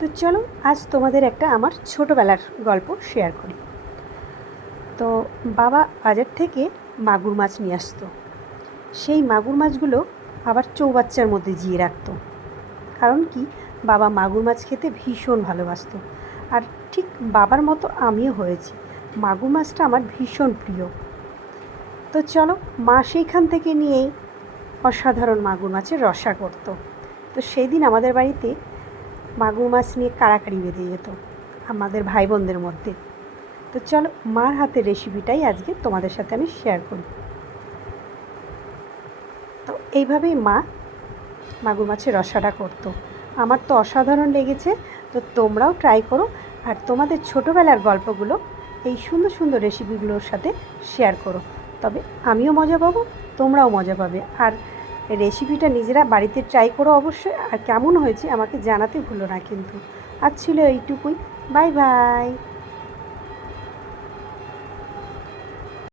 তো চলো আজ তোমাদের একটা আমার ছোটোবেলার গল্প শেয়ার করি। তো বাবা বাজার থেকে মাগুর মাছ নিয়ে আসতো। সেই মাগুর মাছগুলো আবার চৌবাচ্চার মধ্যে জিয়ে রাখতো। কারণ কি, বাবা মাগুর মাছ খেতে ভীষণ ভালোবাসতো। আর ঠিক বাবার মতো আমিও হয়েছি, মাগুর মাছটা আমার ভীষণ প্রিয়। তো চলো, মা সেইখান থেকে নিয়েই অসাধারণ মাগুর মাছের রসা করতো। তো সেই দিন আমাদের বাড়িতে মাগুর মাছ নিয়ে কাড়াকাড়ি বেঁধে যেত আমাদের ভাই বোনদের মধ্যে। তো চলো, মার হাতের রেসিপিটাই আজকে তোমাদের সাথে আমি শেয়ার করি। তো এইভাবেই মা মাগুর মাছের রসাটা করতো। আমার তো অসাধারণ লেগেছে। তো তোমরাও ট্রাই করো, আর তোমাদের ছোটোবেলার গল্পগুলো এই সুন্দর সুন্দর রেসিপিগুলোর সাথে শেয়ার করো। তবে আমিও মজা পাবো, তোমরাও মজা পাবে। আর রেসিপিটা নিজেরা বাড়িতে ট্রাই করো অবশ্যই। আর কেমন হয়েছে আমাকে জানাতে ভুলো না কিন্তু। আর ছিল এইটুকুই। Bye bye.